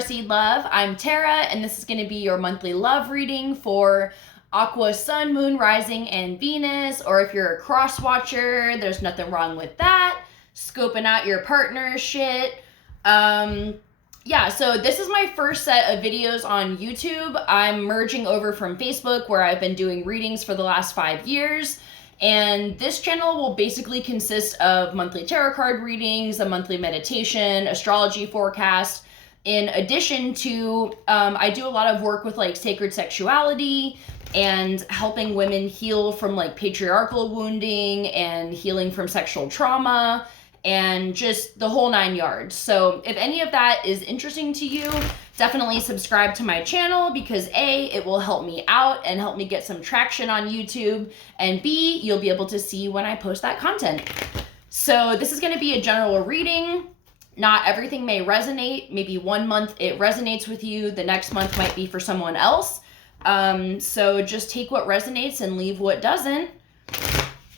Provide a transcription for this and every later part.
Starseed Love. I'm Tara, and this is going to be your monthly love reading for Aqua, Sun, Moon, Rising, and Venus. Or if you're a cross watcher, there's nothing wrong with that. Scoping out your partner shit. Yeah, so this is my first set of videos on YouTube. I'm merging over from Facebook, where I've been doing readings for the last 5 years. And this channel will basically consist of monthly tarot card readings, a monthly meditation, astrology forecast. In addition to, I do a lot of work with like sacred sexuality and helping women heal from like patriarchal wounding and healing from sexual trauma and just the whole 9 yards. So if any of that is interesting to you, definitely subscribe to my channel because A, it will help me out and help me get some traction on YouTube, and B, you'll be able to see when I post that content. So this is going to be a general reading. Not everything may resonate. Maybe 1 month it resonates with you, the next month might be for someone else. So just take what resonates and leave what doesn't.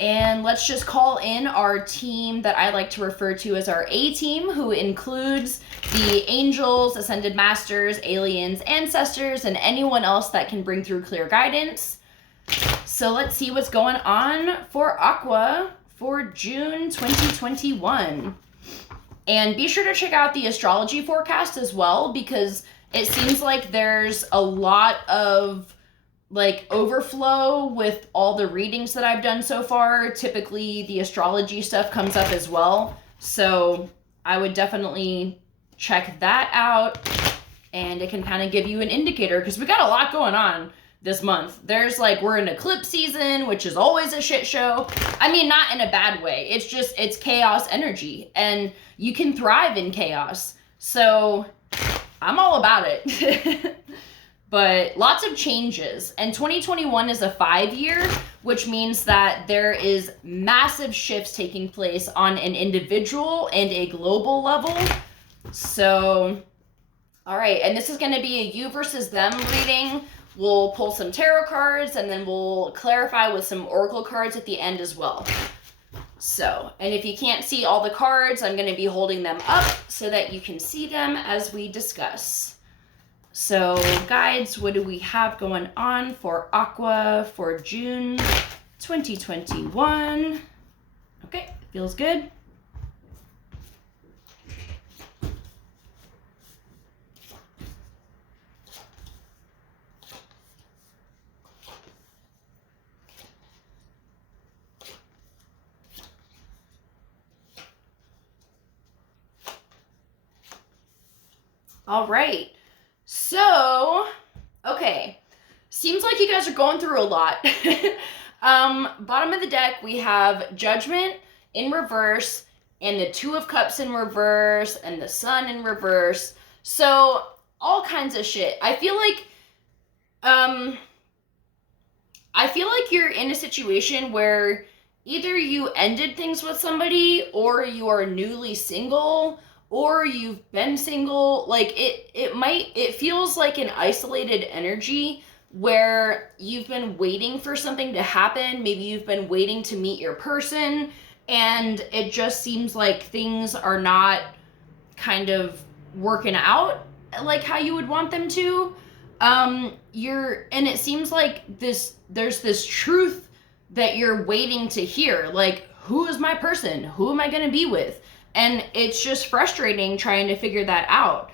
And let's just call in our team that I like to refer to as our A team, who includes the angels, ascended masters, aliens, ancestors, and anyone else that can bring through clear guidance. So let's see what's going on for Aqua for June 2021. And be sure to check out the astrology forecast as well, because it seems like there's a lot of like overflow with all the readings that I've done so far. Typically the astrology stuff comes up as well. So I would definitely check that out, and it can kind of give you an indicator because we got a lot going on this month. There's like, we're in eclipse season, which is always a shit show. I mean, not in a bad way. It's just, it's chaos energy and you can thrive in chaos. So I'm all about it. But lots of changes, and 2021 is a 5-year, which means that there is massive shifts taking place on an individual and a global level. So, all right, and this is going to be a you versus them reading. We'll pull some tarot cards, and then we'll clarify with some oracle cards at the end as well. So, and if you can't see all the cards, I'm going to be holding them up so that you can see them as we discuss. So, guides, what do we have going on for Aqua for June 2021? Okay, feels good. All right. So, okay, seems like you guys are going through a lot. Bottom of the deck, we have Judgment in reverse, and the Two of Cups in reverse, and the Sun in reverse. So, all kinds of shit. I feel like you're in a situation where either you ended things with somebody, or you are newly single, or you've been single. Like it feels like an isolated energy where you've been waiting for something to happen. Maybe you've been waiting to meet your person, and it just seems like things are not kind of working out like how you would want them to. And it seems like there's this truth that you're waiting to hear, like, who is my person? Who am I going to be with? And it's just frustrating trying to figure that out.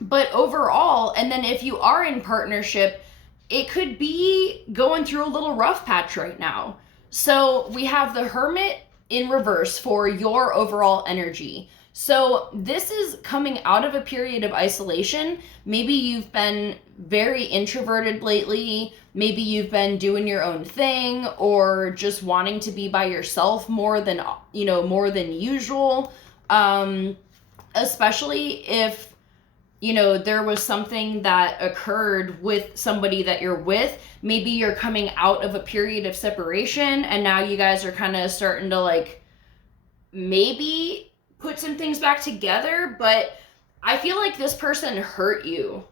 But overall, and then if you are in partnership, it could be going through a little rough patch right now. So we have the Hermit in reverse for your overall energy. So this is coming out of a period of isolation. Maybe you've been very introverted lately. Maybe you've been doing your own thing, or just wanting to be by yourself more than usual. Especially if, there was something that occurred with somebody that you're with. Maybe you're coming out of a period of separation, and now you guys are kind of starting to like maybe put some things back together. But I feel like this person hurt you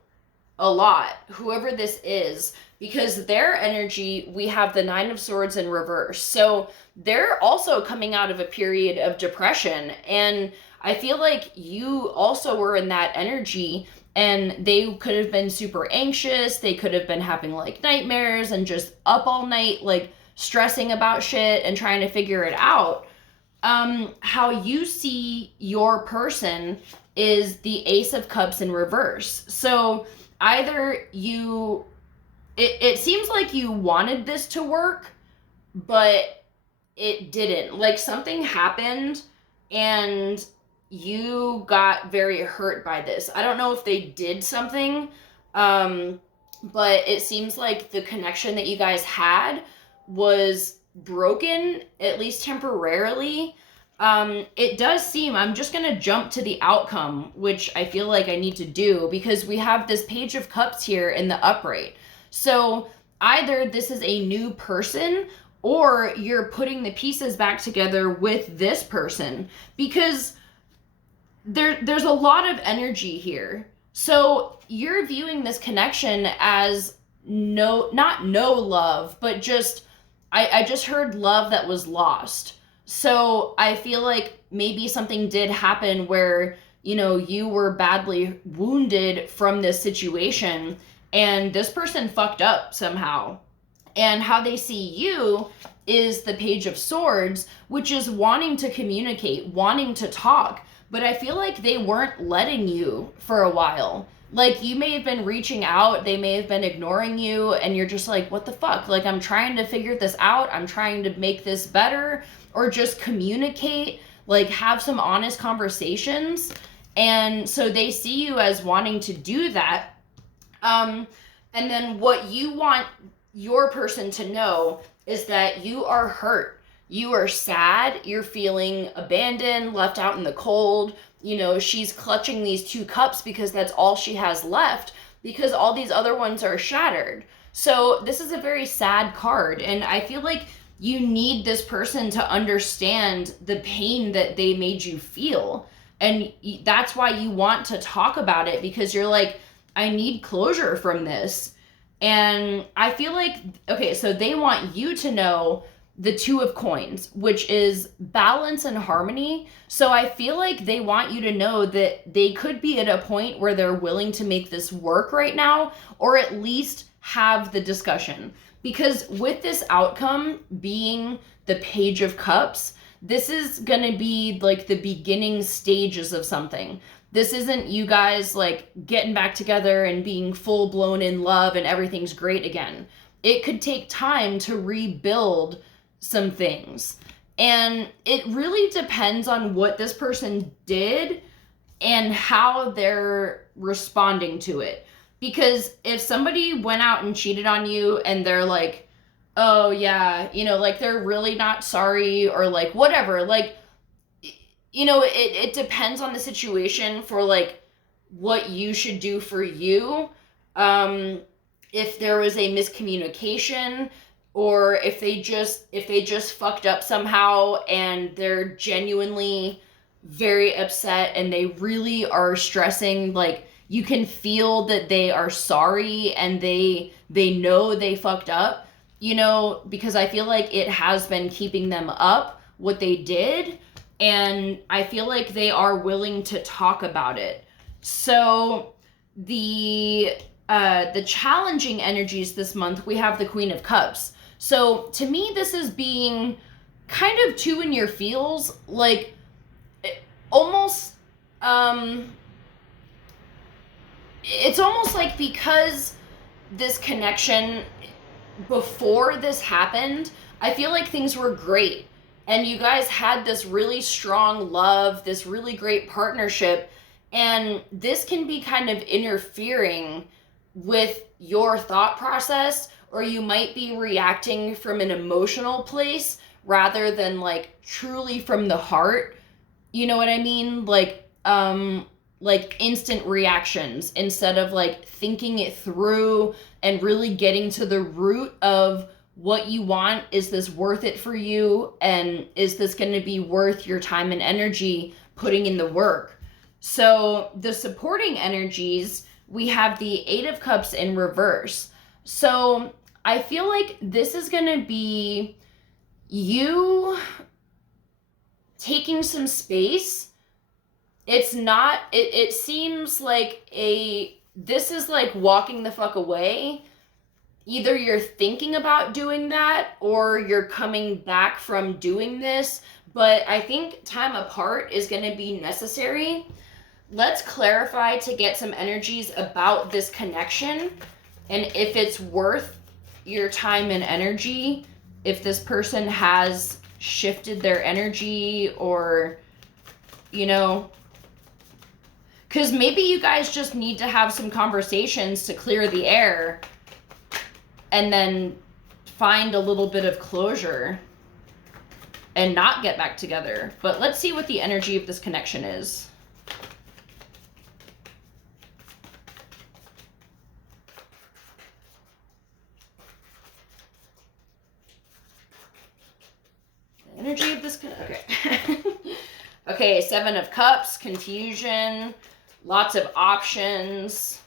a lot, whoever this is, because their energy, we have the Nine of Swords in reverse. So they're also coming out of a period of depression, and I feel like you also were in that energy, and they could have been super anxious. They could have been having like nightmares and just up all night, like stressing about shit and trying to figure it out. How you see your person is the Ace of Cups in reverse. So either it seems like you wanted this to work, but it didn't. Like something happened and you got very hurt by this. I don't know if they did something, but it seems like the connection that you guys had was broken, at least temporarily. It does seem, I'm just going to jump to the outcome, which I feel like I need to do because we have this Page of Cups here in the upright. So either this is a new person or you're putting the pieces back together with this person, because there's a lot of energy here. So you're viewing this connection as not no love, but just, I just heard love that was lost. So I feel like maybe something did happen where, you know, you were badly wounded from this situation and this person fucked up somehow. And how they see you is the Page of Swords, which is wanting to communicate, wanting to talk. But I feel like they weren't letting you for a while. Like you may have been reaching out, they may have been ignoring you, and you're just like, what the fuck? Like I'm trying to figure this out. I'm trying to make this better, or just communicate, like have some honest conversations. And so they see you as wanting to do that. And then what you want your person to know is that you are hurt. You are sad. You're feeling abandoned, left out in the cold. You know, she's clutching these 2 cups because that's all she has left, because all these other ones are shattered. So this is a very sad card. And I feel like you need this person to understand the pain that they made you feel. And that's why you want to talk about it, because you're like, I need closure from this. And I feel like, okay, so they want you to know the 2 of Coins, which is balance and harmony. So I feel like they want you to know that they could be at a point where they're willing to make this work right now, or at least have the discussion. Because with this outcome being the Page of Cups, this is going to be like the beginning stages of something. This isn't you guys like getting back together and being full blown in love and everything's great again. It could take time to rebuild some things. And it really depends on what this person did and how they're responding to it. Because if somebody went out and cheated on you and they're like, oh yeah, you know, like they're really not sorry, or like whatever, like, you know, it depends on the situation for like what you should do for you. If there was a miscommunication, or if they just fucked up somehow and they're genuinely very upset and they really are stressing, like you can feel that they are sorry and they know they fucked up, you know, because I feel like it has been keeping them up what they did. And I feel like they are willing to talk about it. So the challenging energies this month, we have the Queen of Cups. So to me, this is being kind of 2 in your feels, like almost, it's almost like because this connection before this happened, I feel like things were great. And you guys had this really strong love, this really great partnership. And this can be kind of interfering with your thought process, or you might be reacting from an emotional place rather than like truly from the heart. You know what I mean? Like instant reactions instead of like thinking it through and really getting to the root of what you want. Is this worth it for you? And is this going to be worth your time and energy putting in the work? So the supporting energies, we have the 8 of Cups in reverse. So I feel like this is going to be you taking some space it's not, it seems like this is like walking the fuck away. Either you're thinking about doing that or you're coming back from doing this, but I think time apart is going to be necessary. Let's clarify to get some energies about this connection and if it's worth your time and energy, if this person has shifted their energy or, you know, because maybe you guys just need to have some conversations to clear the air and then find a little bit of closure and not get back together. But let's see what the energy of this connection is. The energy of this, okay. Okay, 7 of Cups, confusion, lots of options.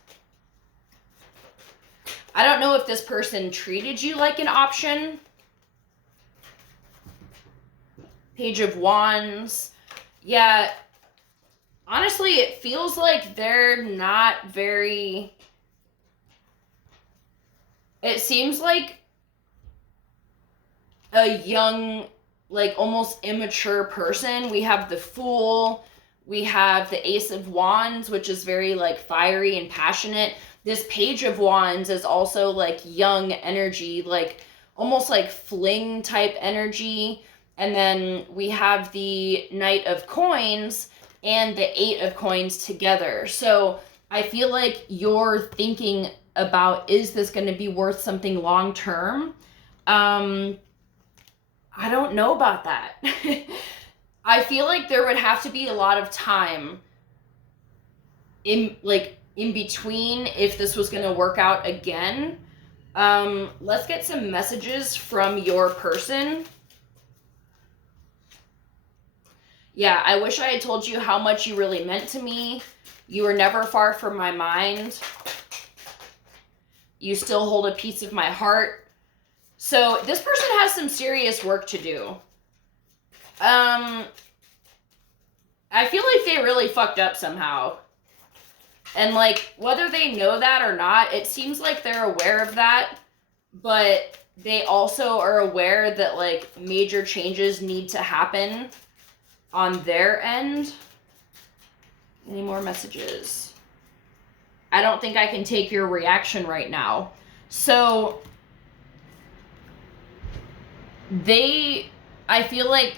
I don't know if this person treated you like an option. Page of Wands. Yeah, honestly, it feels like they're not very... It seems like a young, like almost immature person. We have the Fool. We have the Ace of Wands, which is very like fiery and passionate. This Page of Wands is also like young energy, like almost like fling type energy. And then we have the Knight of Coins and the 8 of Coins together. So I feel like you're thinking about, is this going to be worth something long term? I don't know about that. I feel like there would have to be a lot of time in between if this was going to work out again. Let's get some messages from your person. Yeah, I wish I had told you how much you really meant to me. You were never far from my mind. You still hold a piece of my heart. So this person has some serious work to do. I feel like they really fucked up somehow. And like, whether they know that or not, it seems like they're aware of that. But they also are aware that like major changes need to happen on their end. Any more messages? I don't think I can take your reaction right now. So I feel like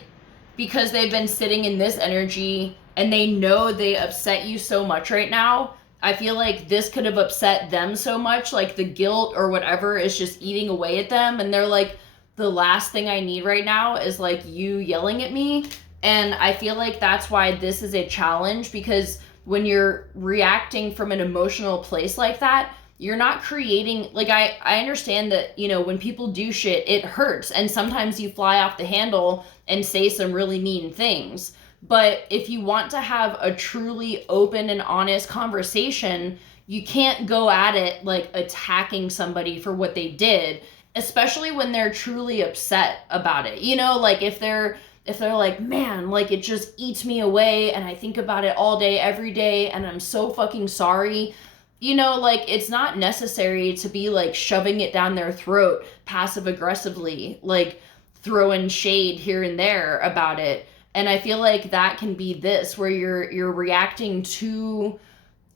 because they've been sitting in this energy and they know they upset you so much right now, I feel like this could have upset them so much, like the guilt or whatever is just eating away at them. And they're like, the last thing I need right now is like you yelling at me. And I feel like that's why this is a challenge, because when you're reacting from an emotional place like that, you're not creating, like, I understand that, you know, when people do shit, it hurts. And sometimes you fly off the handle and say some really mean things. But if you want to have a truly open and honest conversation, you can't go at it like attacking somebody for what they did, especially when they're truly upset about it. You know, like if they're like, man, like it just eats me away and I think about it all day, every day, and I'm so fucking sorry. You know, like it's not necessary to be like shoving it down their throat passive aggressively, like throwing shade here and there about it. And I feel like that can be this, where you're reacting too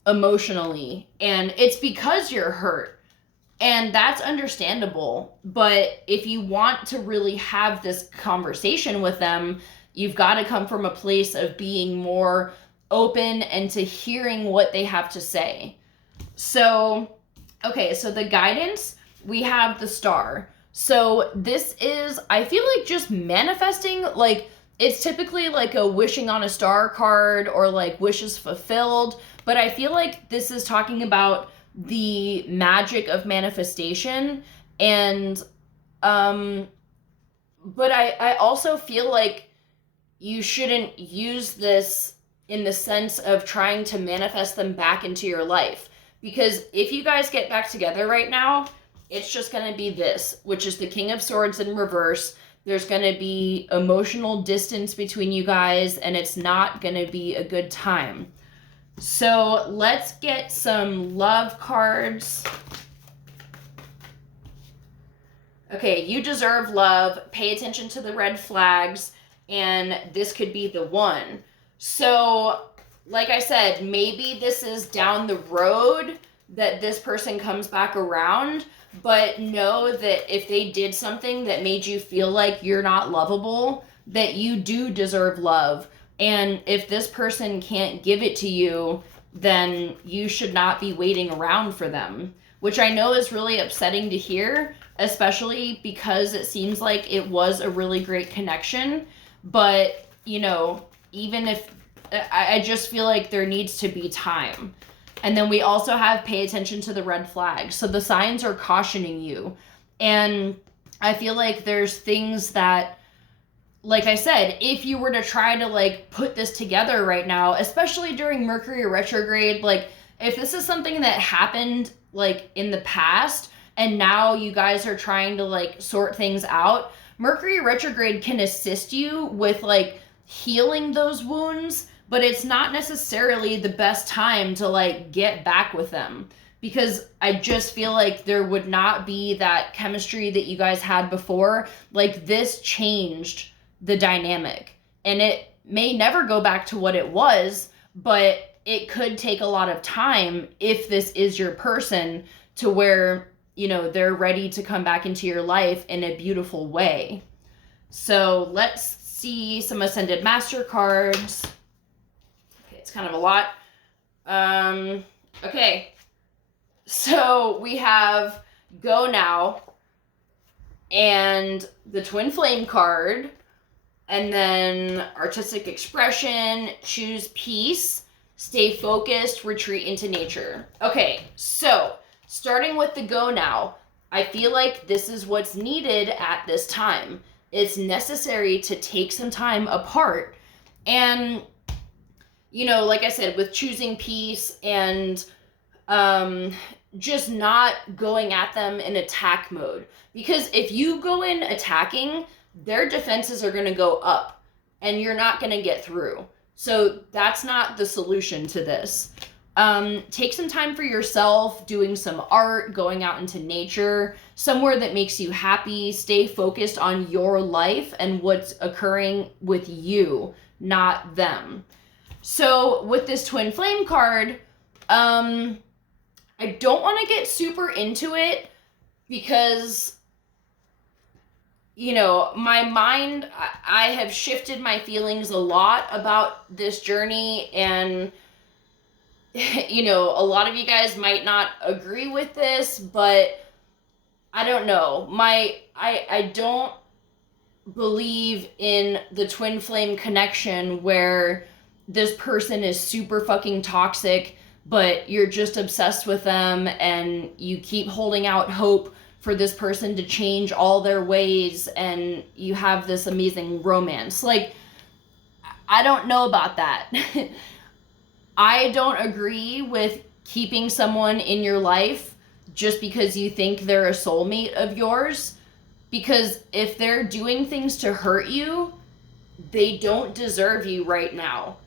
emotionally, and it's because you're hurt. And that's understandable. But if you want to really have this conversation with them, you've got to come from a place of being more open and to hearing what they have to say. So, okay, so the guidance, we have the Star. So this is, I feel like just manifesting, like it's typically like a wishing on a star card or like wishes fulfilled. But I feel like this is talking about the magic of manifestation. And but I also feel like you shouldn't use this in the sense of trying to manifest them back into your life, because if you guys get back together right now, it's just going to be this, which is the King of Swords in reverse, There's going to be emotional distance between you guys, and it's not going to be a good time. So let's get some love cards. Okay, you deserve love. Pay attention to the red flags, and this could be the one. So, like I said, maybe this is down the road that this person comes back around, but know that if they did something that made you feel like you're not lovable, that you do deserve love. And if this person can't give it to you, then you should not be waiting around for them, which I know is really upsetting to hear, especially because it seems like it was a really great connection. But, you know, even if, I just feel like there needs to be time. And then we also have pay attention to the red flags. So the signs are cautioning you. And I feel like there's things that, like I said, if you were to try to like put this together right now, especially during Mercury retrograde, like if this is something that happened like in the past and now you guys are trying to like sort things out, Mercury retrograde can assist you with like healing those wounds, but it's not necessarily the best time to like get back with them, because I just feel like there would not be that chemistry that you guys had before. Like this changed the dynamic, and it may never go back to what it was, but it could take a lot of time if this is your person, to where, you know, they're ready to come back into your life in a beautiful way. So let's see some Ascended Master cards. Okay, it's kind of a lot. Okay, so we have Go Now and the Twin Flame card, and then Artistic Expression, Choose Peace, Stay Focused, Retreat into Nature. Okay, so starting with the Go Now, I feel like this is what's needed at this time. It's necessary to take some time apart. And, you know, like I said, with choosing peace and just not going at them in attack mode. Because if you go in attacking, their defenses are going to go up and you're not going to get through. So that's not the solution to this. Take some time for yourself, doing some art, going out into nature, somewhere that makes you happy. Stay focused on your life and what's occurring with you, not them. So with this Twin Flame card, I don't want to get super into it because, you know, my mind, I have shifted my feelings a lot about this journey, and you know, a lot of you guys might not agree with this, but I don't know. I don't believe in the twin flame connection where this person is super fucking toxic, but you're just obsessed with them and you keep holding out hope for this person to change all their ways and you have this amazing romance. Like, I don't know about that. I don't agree with keeping someone in your life just because you think they're a soulmate of yours. Because if they're doing things to hurt you, they don't deserve you right now.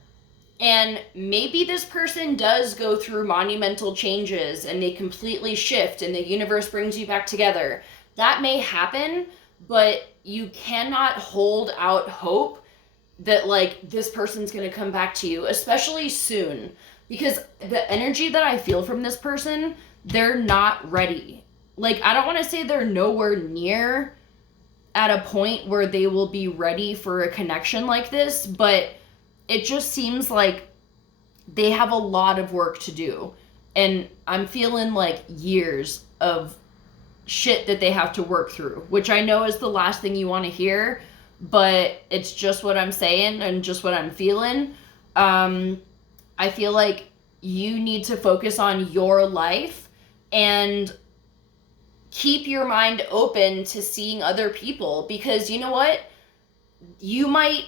And maybe this person does go through monumental changes and they completely shift and the universe brings you back together. That may happen, but you cannot hold out hope that like this person's going to come back to you, especially soon, because the energy that I feel from this person, they're not ready. Like, I don't want to say they're nowhere near at a point where they will be ready for a connection like this, but it just seems like they have a lot of work to do. And I'm feeling like years of shit that they have to work through, which I know is the last thing you want to hear, but it's just what I'm saying and just what I'm feeling. I feel like you need to focus on your life and keep your mind open to seeing other people, because you know what? You might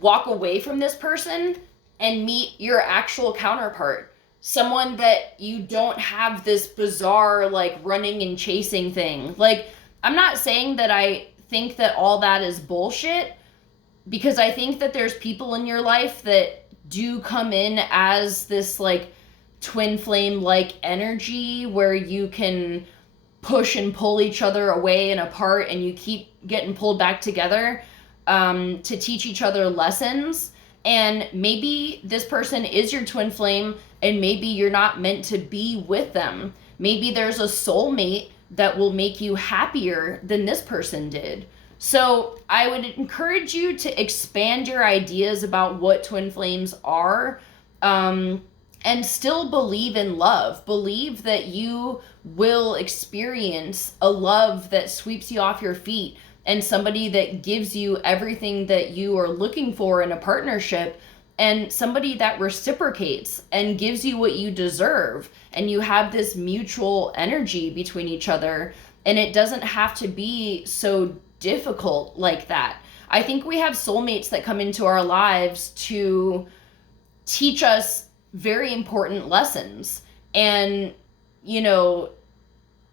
walk away from this person and meet your actual counterpart. Someone that you don't have this bizarre, like, running and chasing thing. Like, I'm not saying that I think that all that is bullshit, because I think that there's people in your life that do come in as this like twin flame like energy where you can push and pull each other away and apart, and you keep getting pulled back together to teach each other lessons. And maybe this person is your twin flame, and maybe you're not meant to be with them. Maybe there's a soulmate that will make you happier than this person did. So I would encourage you to expand your ideas about what twin flames are, and still believe in love. Believe that you will experience a love that sweeps you off your feet, and somebody that gives you everything that you are looking for in a partnership, and somebody that reciprocates and gives you what you deserve, and you have this mutual energy between each other, and it doesn't have to be so difficult like that. I think we have soulmates that come into our lives to teach us very important lessons. And, you know,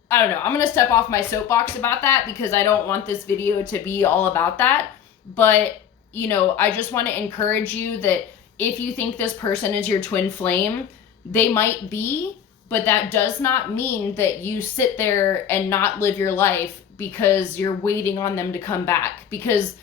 I don't know, I'm going to step off my soapbox about that because I don't want this video to be all about that. But, you know, I just want to encourage you that if you think this person is your twin flame, they might be, but that does not mean that you sit there and not live your life because you're waiting on them to come back. Because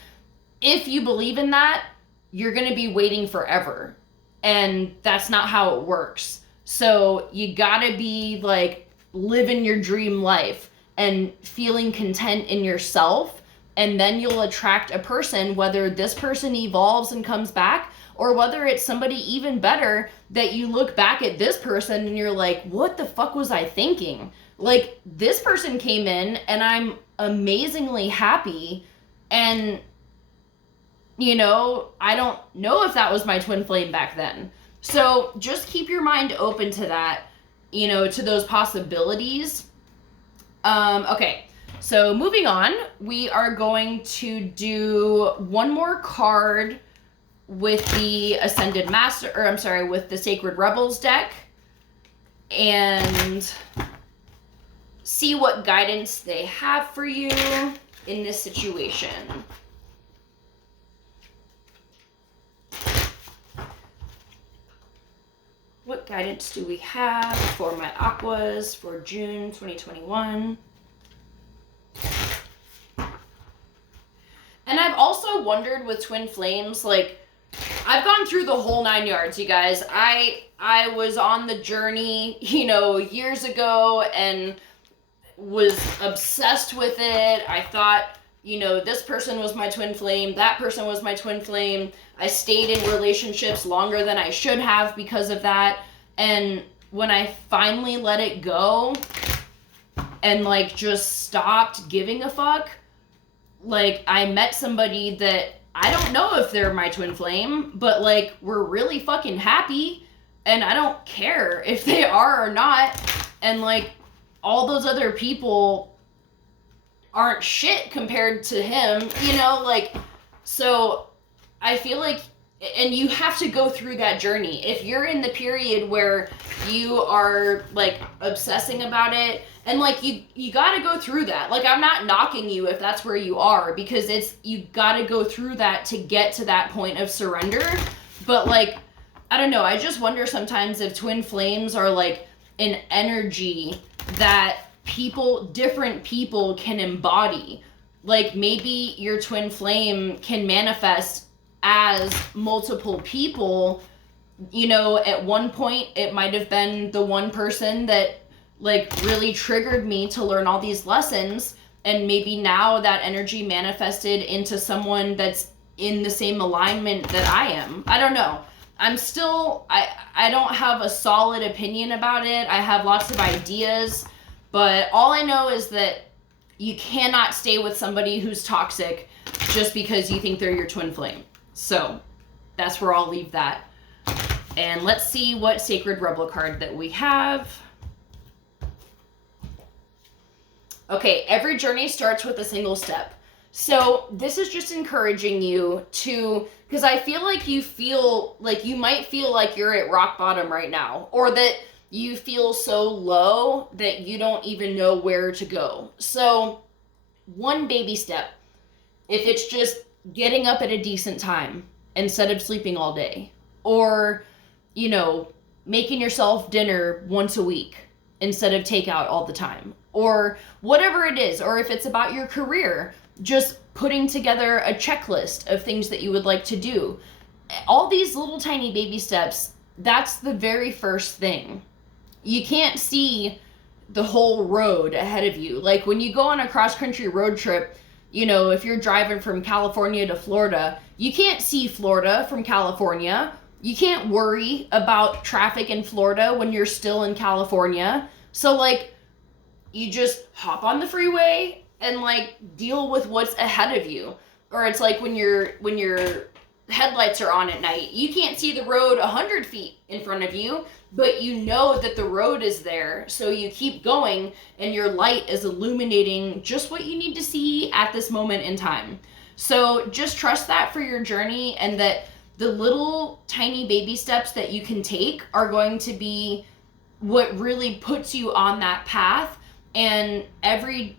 if you believe in that, you're going to be waiting forever. And that's not how it works. So you gotta be like living your dream life and feeling content in yourself. And then you'll attract a person, whether this person evolves and comes back, or whether it's somebody even better that you look back at this person and you're like, what the fuck was I thinking? Like, this person came in and I'm amazingly happy, and you know, I don't know if that was my twin flame back then. So just keep your mind open to that, you know, to those possibilities. Okay, so moving on, we are going to do one more card with the Ascended Master, or I'm sorry, with the Sacred Rebels deck, and see what guidance they have for you in this situation. What guidance do we have for my Aquas for June 2021? And I've also wondered with twin flames, like, I've gone through the whole 9 yards, you guys. I was on the journey, you know, years ago and was obsessed with it. I thought, you know, this person was my twin flame, that person was my twin flame. I stayed in relationships longer than I should have because of that. And when I finally let it go and like just stopped giving a fuck, like I met somebody that I don't know if they're my twin flame, but like we're really fucking happy, and I don't care if they are or not. And like all those other people aren't shit compared to him, you know, like, so I feel like, and you have to go through that journey. If you're in the period where you are like obsessing about it, and like you got to go through that. Like, I'm not knocking you if that's where you are, because it's, you got to go through that to get to that point of surrender. But like, I don't know, I just wonder sometimes if twin flames are like an energy that different people can embody. Like maybe your twin flame can manifest as multiple people. You know, at one point it might have been the one person that like really triggered me to learn all these lessons, and maybe now that energy manifested into someone that's in the same alignment that I am. I don't know. I'm still, I don't have a solid opinion about it. I have lots of ideas, but all I know is that you cannot stay with somebody who's toxic just because you think they're your twin flame. So that's where I'll leave that. And let's see what Sacred Rebel card that we have. Okay, every journey starts with a single step. So this is just encouraging you to, because I feel like you might feel like you're at rock bottom right now, or that you feel so low that you don't even know where to go. So one baby step. if it's just getting up at a decent time instead of sleeping all day, or, you know, making yourself dinner once a week instead of takeout all the time, or whatever it is, or if it's about your career, just putting together a checklist of things that you would like to do. All these little tiny baby steps, that's the very first thing. You can't see the whole road ahead of you. Like when you go on a cross-country road trip, you know, if you're driving from California to Florida, you can't see Florida from California. You can't worry about traffic in Florida when you're still in California. So like, you just hop on the freeway and like deal with what's ahead of you. Or it's like when your headlights are on at night, you can't see the road 100 feet in front of you, but you know that the road is there, so you keep going and your light is illuminating just what you need to see at this moment in time. So just trust that for your journey, and that the little tiny baby steps that you can take are going to be what really puts you on that path. And every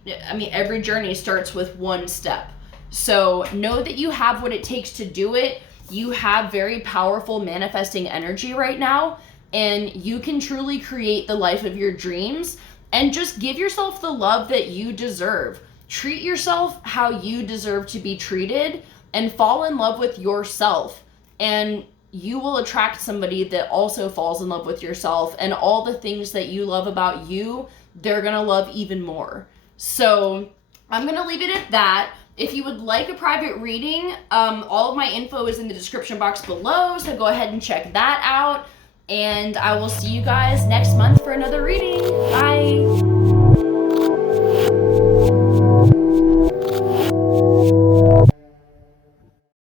journey starts with one step. So know that you have what it takes to do it. You have very powerful manifesting energy right now, and you can truly create the life of your dreams. And just give yourself the love that you deserve. Treat yourself how you deserve to be treated, and fall in love with yourself. And you will attract somebody that also falls in love with yourself, and all the things that you love about you, they're gonna love even more. So I'm gonna leave it at that. If you would like a private reading, all of my info is in the description box below, so go ahead and check that out. And I will see you guys next month for another reading. Bye.